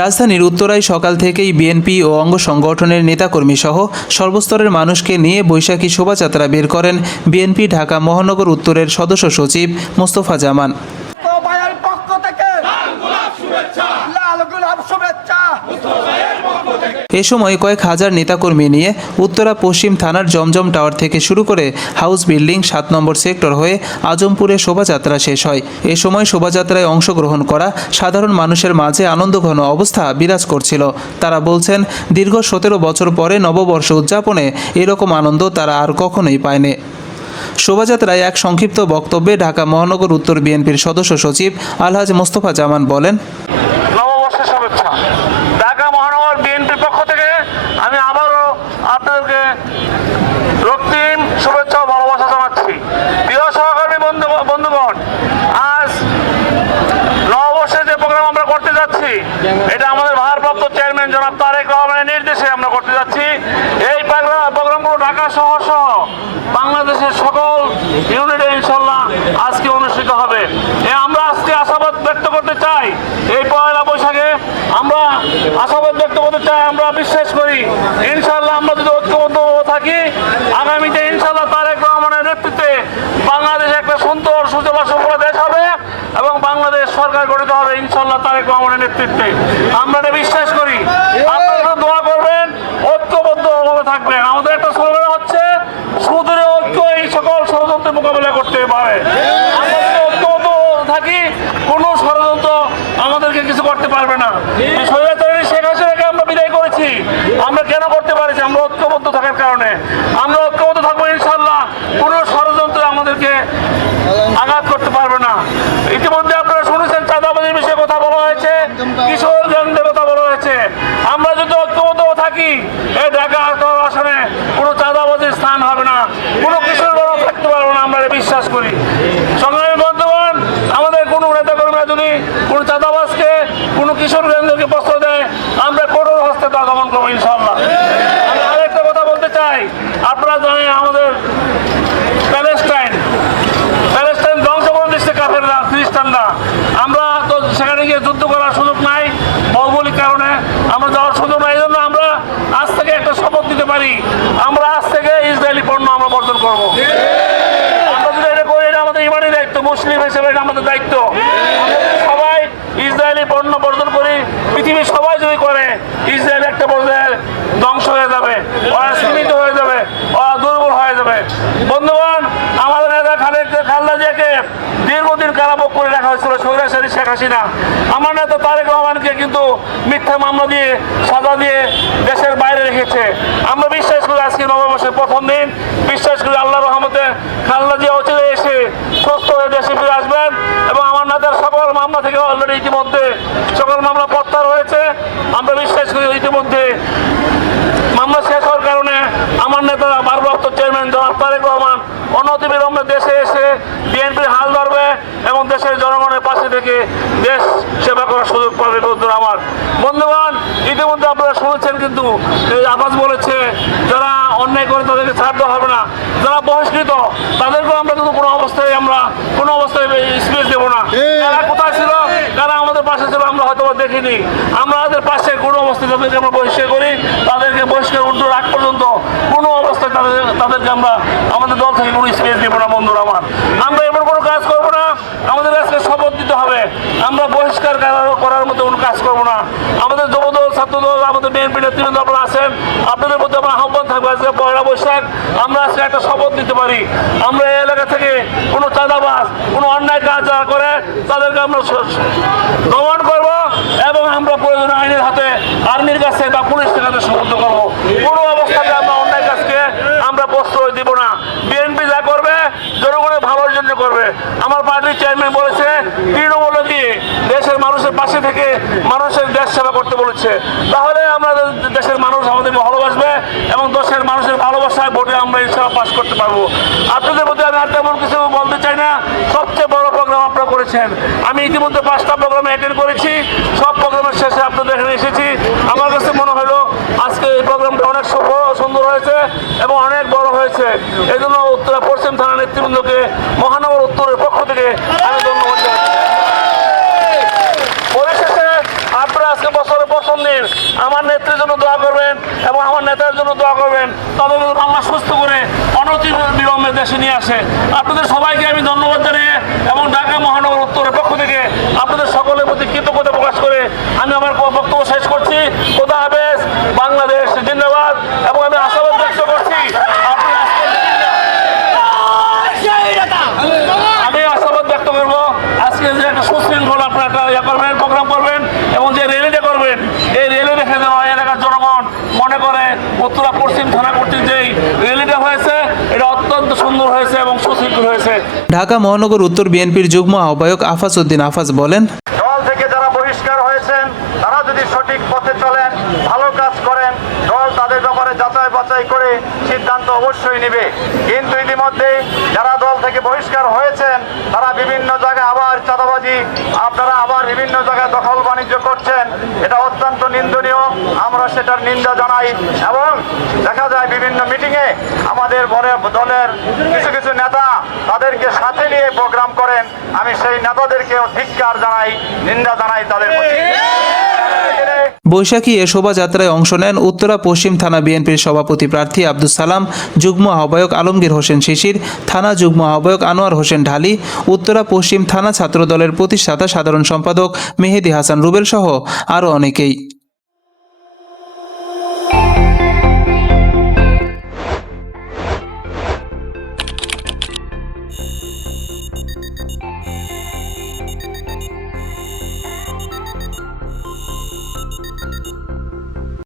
রাজধানীর উত্তরায় সকাল থেকেই বিএনপি ও অঙ্গ সংগঠনের নেতাকর্মী সহ সর্বস্তরের মানুষকে নিয়ে বৈশাখী শোভাযাত্রা বের করেন বিএনপি ঢাকা মহানগর উত্তরের সদস্য সচিব মোস্তফা জামান। এ সময় কয়েক হাজার নেতাকর্মী নিয়ে উত্তরা পশ্চিম থানার জমজম টাওয়ার থেকে শুরু করে হাউস বিল্ডিং ৭ নম্বর সেক্টর হয়ে আজমপুরে শোভাযাত্রা শেষ হয়। এ সময় শোভাযাত্রায় অংশগ্রহণ করা সাধারণ মানুষের মাঝে আনন্দঘন অবস্থা বিরাজ করছিল। তারা বলছেন, দীর্ঘ ১৭ বছর পরে নববর্ষ উদযাপনে এরকম আনন্দ তারা আর কখনোই পায়নি। শোভাযাত্রায় এক সংক্ষিপ্ত বক্তব্যে ঢাকা মহানগর উত্তর বিএনপির সদস্য সচিব আলহাজ মোস্তফা জামান বলেন, নববর্ষের শুভেচ্ছা। ঢাকা মহানগর বিএনপির পক্ষ থেকে আমি আবারও আপনাদেরকে রক্তিম শুভেচ্ছা ও ভালোবাসা জানাচ্ছি। প্রিয় সহকর্মী বন্ধুগণ, আজ নববর্ষের যে প্রোগ্রাম আমরা করতে যাচ্ছি, এটা আমাদের ভারপ্রাপ্ত চেয়ারম্যান জনাব তারেক রহমানের নির্দেশে আমরা করতে যাচ্ছি। এই প্রোগ্রামগুলো ঢাকা শহর সহ বাংলাদেশের সকল ইউনিটে ইনশাল্লাহ আজকে অনুষ্ঠিত হবে। আমরা আজকে আশাবাদ ব্যক্ত করতে চাই, এই পয়লা বৈশাখে আমরা আশাবাদ ব্যক্ত করতে চাই, আমরা বিশ্বাস করি ইনশাল্লাহ আমরা যদি ঐক্যবদ্ধ থাকি, আগামীতে ইনশাল্লাহ তারেক রহমানের নেতৃত্বে বাংলাদেশ একটা সুন্দর সুজলা সুফলা দেশ হবে এবং বাংলাদেশ সরকার গঠিত হবে ইনশাল্লাহ তারেক রহমানের নেতৃত্বে। আমরা এটা বিশ্বাস করি। আপনারা দোয়া করবেন, ঐক্যবদ্ধভাবে থাকবেন। আমাদের একটা স্লোগান হচ্ছে, সুদূরে ঐক্য এই সকল ষড়যন্ত্রের মোকাবিলা করতে পারে। আমরা যদি ঐক্যবদ্ধ থাকি, কোনো ষড়যন্ত্র আমাদেরকে কিছু করতে পারবে না। স্বৈরাচারী শেখ হাসিনাকে আমরা বিদায় করেছি, আমরা কেন করতে পারছি? আমরা ঐক্যবদ্ধ থাকার কারণে। আমরা ঐক্যবদ্ধ থাকবো ইনশাল্লাহ, কোনো ষড়যন্ত্র আমাদেরকে আঘাত করতে পারবে না। ইতিমধ্যে আপনারা শুনেছেন চাঁদাবাজির বিষয়ে কথা বলা হয়েছে, কিশোর গ্যাংদের কথা বলা হয়েছে। আমরা যদি ঐক্যবদ্ধ থাকি, এই ঢাকা আসনে কোনো চাঁদাবাজির স্থান হবে না, কোনো কিশোর গ্যাং থাকতে পারবে না, আমরা বিশ্বাস করি। সংগ্রামী বন্ধুগণ, আমাদের কোনো নেতাকর্মীরা যদি কোনো চাঁদাবাজকে, কোনো কিশোর গ্যাংদেরকে প্রশ্রয় দেয়, আমরা কঠোর হস্তে তা দমন করবো ইনশাল্লাহ। আমি আরেকটা কথা বলতে চাই, আপনারা জানেন আমাদের প্যালেস্টাইন ধ্বংস করে দিচ্ছে কাফেররা, খ্রিস্টানরা। আমরা তো সেখানে গিয়ে যুদ্ধ করার সুযোগ নাই, ভৌগোলিক কারণে আমরা যাওয়ার সুযোগ নাই। এই জন্য আমরা আজ থেকে একটা শপথ দিতে পারি, আমরা আজ থেকে ইসরায়েলি পণ্য আমরা বর্জন করবো। আমরা যদি এটা করি, এটা আমাদের ইমানি দায়িত্ব, মুসলিম হিসেবে এটা আমাদের দায়িত্ব। সবাই ইসরায়েলি পণ্য বর্জন করি, পৃথিবীর সবাই যদি করে, ইসরায়েল একটা পর্যায়ে ধ্বংস হয়ে যাবে, ওরা সীমিত হয়ে যাবে, ওরা দুর্বল হয়ে যাবে। বন্ধুগণ, আমাদের নেতা খালেদা জিয়াকে দীর্ঘদিন কারাভোগ করে রাখা হয়েছিল স্বৈরাচারী শেখ হাসিনা। আমার নেতা তারেক রহমানকে কিন্তু মিথ্যা মামলা দিয়ে, সাজা দিয়ে দেশের বাইরে রেখেছে। আমরা বিশ্বাস করি আজকে নববর্ষের প্রথম দিন, বিশ্বাস করি আল্লাহর রহমতে খালেদা জিয়া অচিরে এসে সুস্থ হয়ে দেশে ফিরে আসবেন এবং আমার নেতার সকল মামলা থেকে অলরেডি ইতিমধ্যে সকল মামলা প্রত্যাহার হয়েছে। আমরা বিশ্বাস করি ইতিমধ্যে মামলা শেষ হওয়ার কারণে আমার নেতা ভারপ্রাপ্ত চেয়ারম্যান জনাব তারেক রহমান অনতিবিলম্বে দেশে এসে বিএনপির হাল ধরবে এবং দেশের জনগণের পাশে থেকে দেশ সেবা করার সুযোগ পাবে। আমার বন্ধুগণ, ইতিমধ্যে আপনারা শুনেছেন, কিন্তু আবাস বলেছে যারা অন্যায় করে তাদেরকে ছাড় দেওয়া হবে না, যারা বহিষ্কৃত তাদেরকেও আমরা কিন্তু কোনো অবস্থায় স্পেস দেবো না। তারা কোথায় ছিল, তারা আমাদের পাশে ছিল, আমরা হয়তো দেখিনি। আমরা তাদের পাশে কোনো অবস্থায় তাদেরকে আমরা বহিষ্কার করি, তাদেরকে বহিষ্কার উঠে রাখ পর্যন্ত কোনো অবস্থায় তাদেরকে আমরা আমাদের দল থেকে কোনো স্পেস দেবো না। বন্ধুরা আমার, আমরা এমন কোনো কাজ করবো না। আমাদের আজকে শপথ দিতে হবে, আমরা বহিষ্কার করার মতো কোনো কাজ করবো না। আমাদের যুবদল, ছাত্রদল, আমাদের বিএনপি নেতৃবৃন্দ আপনারা আছেন, আপনাদের মধ্যে আমার আহ্বান থাকবে, আজকে পয়লা বৈশাখ আমরা আজকে একটা শপথ দিতে পারি। আমরা এই এলাকা থেকে কোনো চাঁদাবাজ, কোনো অন্যায় কাজ যারা করে তাদেরকে আমরা দমন করব এবং আমরা প্রয়োজনে আইনের হাতে, আর্মির কাছে বা পুলিশের কাছে সমর্থ করবো। কোনো অবস্থাতে আমরা অন্যায় কাজকে আমরা প্রশ্রয় দিব না। বিএনপি যা করবে জনগণের ভালোর জন্য করবে। আমার পার্টির চেয়ারম্যান বলেছে, তৃণমূল দিয়ে দেশের মানুষের পাশে থেকে মানুষের দেশ সেবা করতে বলেছে। তাহলে আমরা দেশের মানুষ আমাদেরকে ভালোবাসবে এবং দেশের মানুষের ভালোবাসায় ভোটে আমরা ইনশাআল্লাহ পাস করতে পারবো। আপনাদের মধ্যে আমি আর তেমন কিছু বলতে চাই না। সবচেয়ে বড় প্রোগ্রাম আপনারা করেছেন। আমি ইতিমধ্যে 5টা প্রোগ্রামে অ্যাটেন্ড করেছি, সব প্রোগ্রামের শেষে আপনাদের এখানে এসেছি। আমার কাছে মনে হলো আজকে এই প্রোগ্রামটা অনেক সুন্দর হয়েছে এবং অনেক বড় হয়েছে। এই জন্য উত্তরা পশ্চিম থানা নেতৃবৃন্দকে মহানগর উত্তরের পক্ষ থেকে আমি ধন্যবাদ জানাচ্ছি। পরিশেষে আপনারা আজকে বছরের আমার নেত্রীর জন্য দোয়া করবেন এবং আমার নেতার জন্য দোয়া করবেন, তাদের আল্লাহ সুস্থ করে অনতি বিলম্বে দেশে নিয়ে আসে। আপনাদের সবাইকে আমি ধন্যবাদ জানিয়ে এবং ঢাকা মহানগর উত্তরের পক্ষ থেকে আপনাদের সকলের প্রতি কৃতজ্ঞতা প্রকাশ করে আমি আমার বক্তব্য শেষ করছি। খোদা হাফেজ, বাংলাদেশ জিন্দাবাদ। এবং আমি আশাবাদ ব্যক্ত করছি আমি আশাবাদ ব্যক্ত করবো আজকে যে একটা সুশৃঙ্খল আপনারা একটা করবেন, প্রোগ্রাম করবেন এবং যে র্যালিটা করবেন, এই র্যালি দেখে দেওয়া এলাকার জনগণ মনে করে উত্তরা পশ্চিম থানা কর্তৃক যেই র্যালিটা হয়েছে এটা অত্যন্ত সুন্দর হয়েছে এবং সুশৃঙ্খল হয়েছে। ঢাকা মহানগর উত্তর বিএনপির যুগ্ম আহ্বায়ক আফাজ উদ্দিন আফাজ বলেন, দল থেকে যারা বহিষ্কার হয়েছেন তারা যদি সঠিক পথে চলেন, ভালো কাজ করেন, দল তাদের ব্যাপারে যাচাই বাছাই করে সিদ্ধান্ত অবশ্যই নেবে। কিন্তু ইতিমধ্যে যারা দল থেকে বহিষ্কার হয়েছেন তারা বিভিন্ন জায়গায় আবার চাঁদাবাজি, আপনারা আবার বিভিন্ন জায়গায় দখল বাণিজ্য করছেন, এটা অত্যন্ত নিন্দনীয়। আমরা সেটার নিন্দা জানাই এবং দেখা যায় বিভিন্ন মিটিংয়ে আমাদের দলের কিছু কিছু নেতা তাদেরকে সাথে নিয়ে প্রোগ্রাম করেন। আমি সেই নেতাদেরকেও ধিক্কার জানাই, নিন্দা জানাই তাদের প্রতি। বৈশাখী এ শোভাযাত্রায় অংশ নেন উত্তরা পশ্চিম থানা বিএনপির সভাপতি প্রার্থী আব্দুস সালাম, যুগ্ম আহ্বায়ক আলমগীর হোসেন শিশির, থানা যুগ্ম আহ্বায়ক আনোয়ার হোসেন ঢালি, উত্তরা পশ্চিম থানা ছাত্রদলের প্রতিষ্ঠাতা সাধারণ সম্পাদক মেহেদী হাসান রুবেল সহ আরও অনেকেই।